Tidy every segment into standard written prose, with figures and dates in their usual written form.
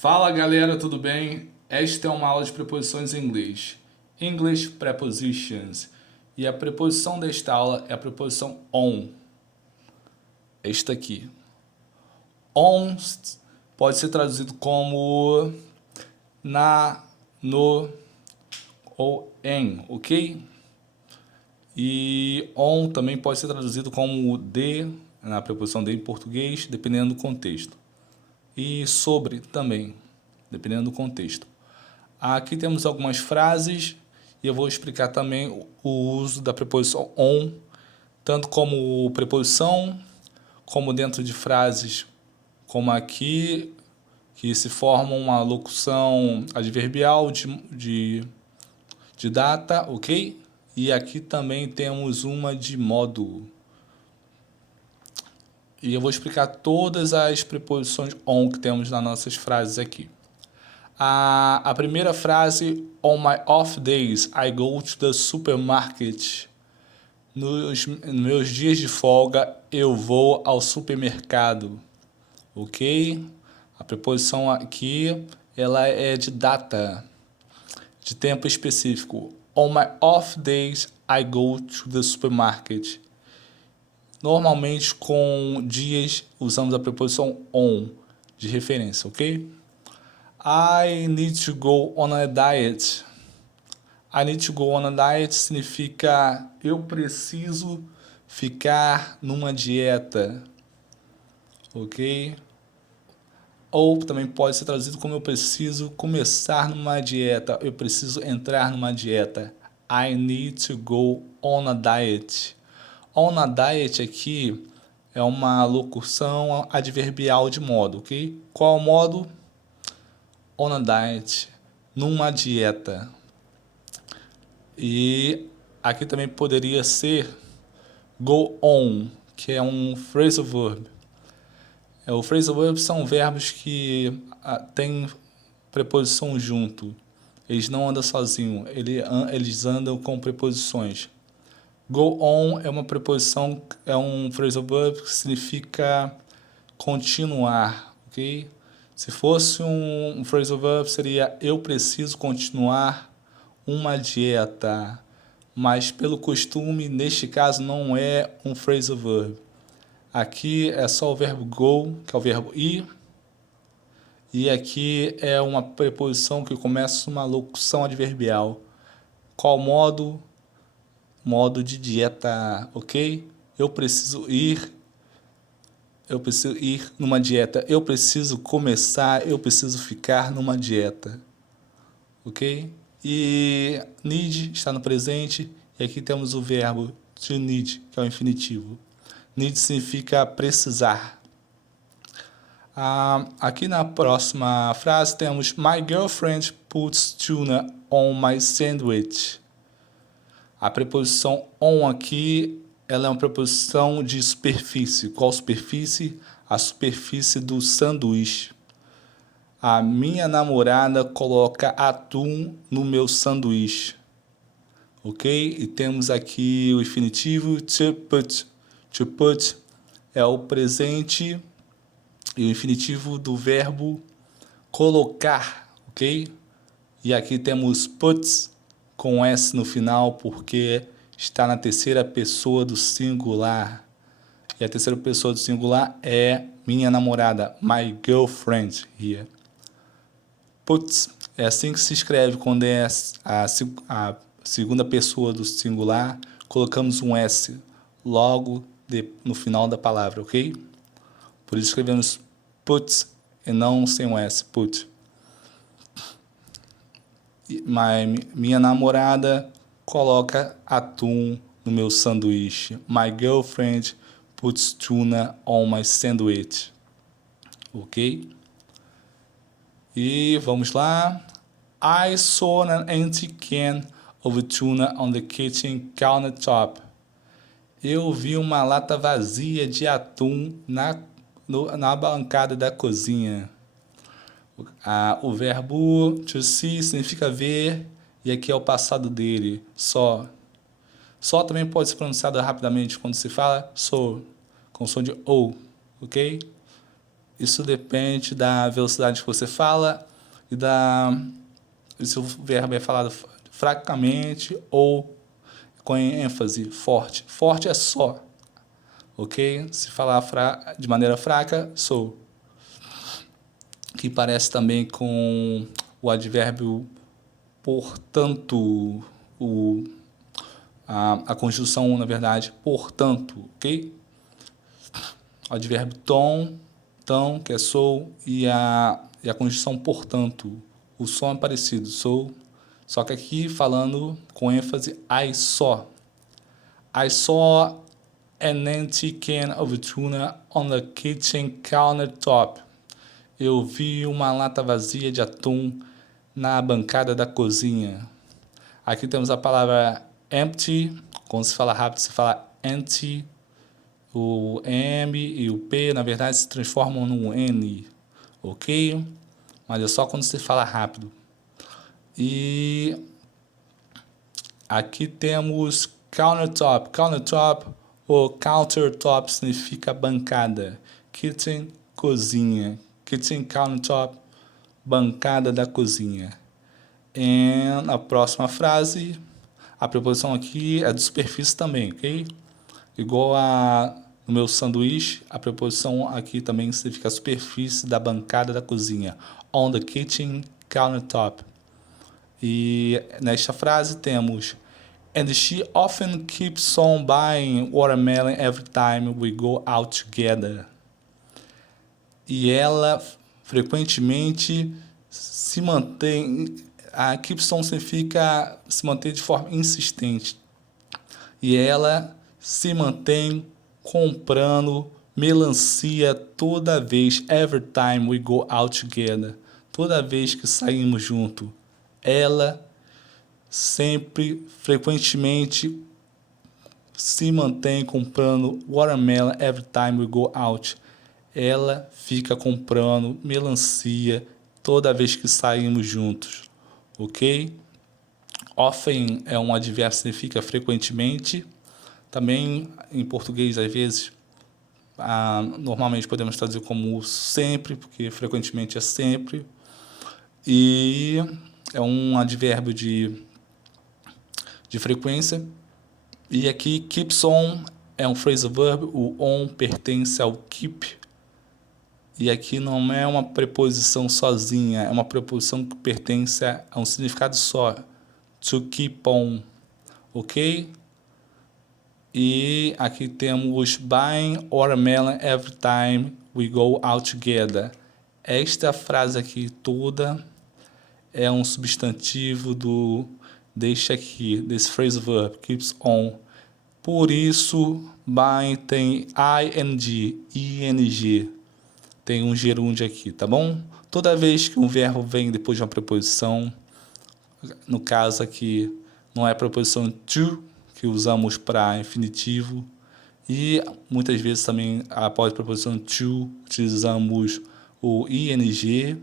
Fala galera, tudo bem? Esta é uma aula de preposições em inglês. English Prepositions. E a preposição desta aula é a preposição on. Esta aqui. On pode ser traduzido como na, no ou em, ok? E on também pode ser traduzido como de, na preposição de em português, dependendo do contexto. E sobre também, dependendo do contexto. Aqui temos algumas frases e eu vou explicar também o uso da preposição on, tanto como preposição, como dentro de frases como aqui, que se formam uma locução adverbial de data, ok? E aqui também temos uma de modo. E eu vou explicar todas as preposições on que temos nas nossas frases aqui. A primeira frase, on my off days, I go to the supermarket. Nos meus dias de folga, eu vou ao supermercado. Ok? A preposição aqui, ela é de data, de tempo específico. On my off days, I go to the supermarket. Normalmente, com dias, usamos a preposição on, de referência, ok? I need to go on a diet. I need to go on a diet significa eu preciso ficar numa dieta, ok? Ou também pode ser traduzido como eu preciso começar numa dieta, eu preciso entrar numa dieta. I need to go on a diet. On a diet aqui é uma locução adverbial de modo, ok? Qual o modo? On a diet, numa dieta. E aqui também poderia ser go on, que é um phrasal verb. O phrasal verb são verbos que têm preposição junto. Eles não andam sozinhos, eles andam com preposições. Go on é uma preposição, é um phrasal verb que significa continuar, ok? Se fosse um phrasal verb, seria eu preciso continuar uma dieta. Mas pelo costume, neste caso, não é um phrasal verb. Aqui é só o verbo go, que é o verbo ir. E aqui é uma preposição que começa uma locução adverbial. Qual modo? Modo de dieta, ok? Eu preciso ir numa dieta. Eu preciso começar, eu preciso ficar numa dieta. Ok? E need está no presente. E aqui temos o verbo to need, que é o infinitivo. Need significa precisar. Aqui na próxima frase temos My girlfriend puts tuna on my sandwich. A preposição on aqui, ela é uma preposição de superfície. Qual superfície? A superfície do sanduíche. A minha namorada coloca atum no meu sanduíche. Ok? E temos aqui o infinitivo to put. To put é o presente e o infinitivo do verbo colocar. Ok? E aqui temos puts com S no final porque está na terceira pessoa do singular. E a terceira pessoa do singular é minha namorada, my girlfriend here. Puts é assim que se escreve quando é a segunda pessoa do singular, colocamos um S logo no final da palavra, ok? Por isso escrevemos puts e não sem um S, put. Minha namorada coloca atum no meu sanduíche. My girlfriend puts tuna on my sandwich. Ok? E vamos lá. I saw an empty can of tuna on the kitchen countertop. Eu vi uma lata vazia de atum na bancada da cozinha. O verbo to see significa ver, e aqui é o passado dele, saw. Saw também pode ser pronunciado rapidamente quando se fala saw, com som de O, ok? Isso depende da velocidade que você fala e se o verbo é falado fracamente ou com ênfase, forte. Forte é só, ok? Se falar de maneira fraca, sou. Que parece também com o advérbio portanto, a conjunção, na verdade, portanto, ok? O advérbio tom, tão, que é sou, e a conjunção portanto. O som é parecido, sou, só que aqui falando com ênfase, I saw. I saw an empty can of tuna on the kitchen countertop. Eu vi uma lata vazia de atum na bancada da cozinha. Aqui temos a palavra empty. Quando se fala rápido, se fala empty. O M e o P, na verdade, se transformam no N, ok? Mas é só quando se fala rápido. E aqui temos countertop. Countertop ou countertop significa bancada. Kitchen, cozinha. Kitchen countertop, bancada da cozinha. E a próxima frase, a preposição aqui é de superfície também, ok? Igual no meu sanduíche, a preposição aqui também significa a superfície da bancada da cozinha. On the kitchen countertop. E nesta frase temos: And she often keeps on buying watermelon every time we go out together. E ela frequentemente se mantém. A keeps on significa se manter de forma insistente. E ela se mantém comprando melancia toda vez, every time we go out together. Toda vez que saímos junto. Ela sempre, frequentemente, se mantém comprando watermelon every time we go out. Ela fica comprando melancia toda vez que saímos juntos, ok? Often é um advérbio que significa frequentemente. Também em português, às vezes, normalmente podemos traduzir como sempre, porque frequentemente é sempre. E é um advérbio de frequência. E aqui, keeps on é um phrasal verb, o on pertence ao keep. E aqui não é uma preposição sozinha, é uma preposição que pertence a um significado só. To keep on, ok? E aqui temos buying watermelon every time we go out together. Esta frase aqui toda é um substantivo desse phrasal verb, keeps on. Por isso, buying tem ing, tem um gerúndio aqui, tá bom? Toda vez que um verbo vem depois de uma preposição, no caso aqui não é a preposição to, que usamos para infinitivo, e muitas vezes também após a preposição to utilizamos o ing,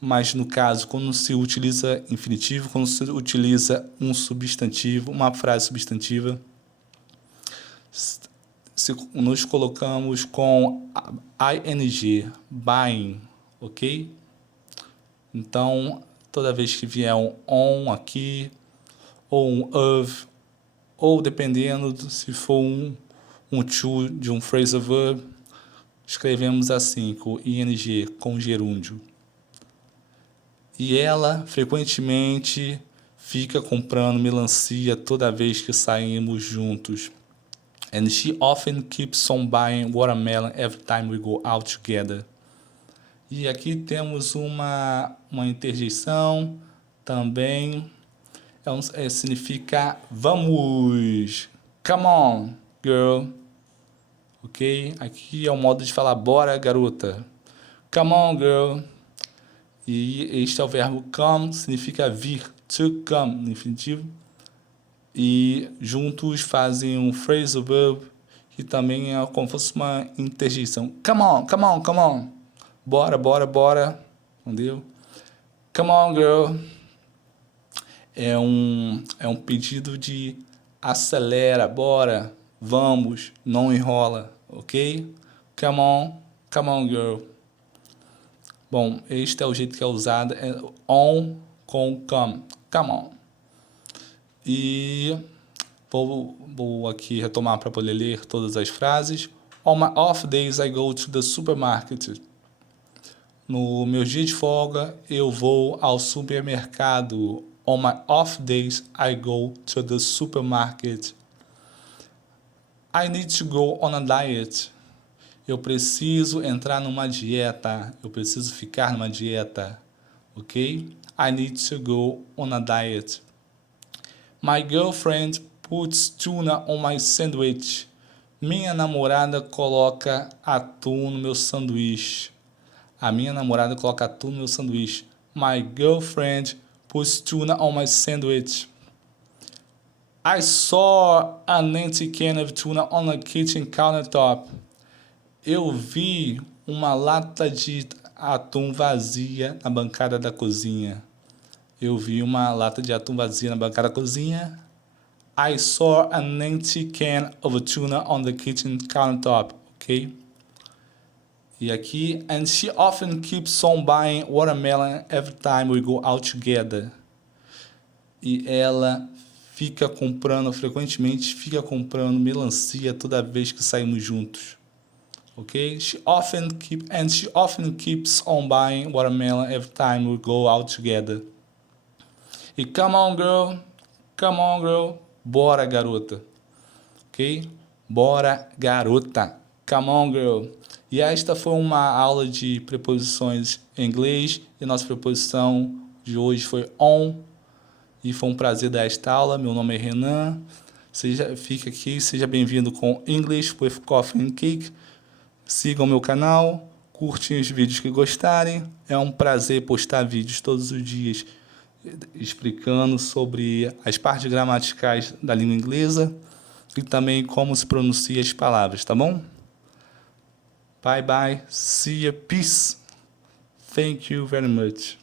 mas no caso quando se utiliza infinitivo, quando se utiliza um substantivo, uma frase substantiva, nos colocamos com ing, buying, ok? Então, toda vez que vier um on aqui, ou um of, ou dependendo se for um to de um phrasal verb, escrevemos assim, com ing, com gerúndio. E ela, frequentemente, fica comprando melancia toda vez que saímos juntos. And she often keeps on buying watermelon every time we go out together. E aqui temos uma interjeição também. Significa vamos. Come on, girl. Ok? Aqui é o modo de falar bora, garota. Come on, girl. E este é o verbo come, significa vir. To come, no infinitivo. E juntos fazem um phrasal verb, que também é como se fosse uma interjeição. Come on, come on, come on. Bora, bora, bora. Entendeu? Come on, girl. É um pedido de acelera, bora, vamos, não enrola, ok? Come Come on, girl. Bom, este é o jeito que é usado, é on com come. Come on. E vou aqui retomar para poder ler todas as frases. On my off days I go to the supermarket. No meu dia de folga eu vou ao supermercado. On my off days I go to the supermarket. I need to go on a diet. Eu preciso entrar numa dieta. Eu preciso ficar numa dieta. Ok? I need to go on a diet. My girlfriend puts tuna on my sandwich. Minha namorada coloca atum no meu sanduíche. A minha namorada coloca atum no meu sanduíche. My girlfriend puts tuna on my sandwich. I saw an empty can of tuna on the kitchen countertop. Eu vi uma lata de atum vazia na bancada da cozinha. Eu vi uma lata de atum vazia na bancada da cozinha. I saw an empty can of tuna on the kitchen countertop. Ok? E aqui, and she often keeps on buying watermelon every time we go out together. E ela frequentemente fica comprando melancia toda vez que saímos juntos. Ok? She often keeps on buying watermelon every time we go out together. E come on girl, bora garota. Ok? Bora garota. Come on girl. E esta foi uma aula de preposições em inglês e nossa preposição de hoje foi on. E foi um prazer dar esta aula. Meu nome é Renan. Fica aqui, seja bem-vindo com English with Coffee and Cake. Sigam meu canal, curtem os vídeos que gostarem. É um prazer postar vídeos todos os dias explicando sobre as partes gramaticais da língua inglesa e também como se pronuncia as palavras, tá bom? Bye bye, see you, peace. Thank you very much.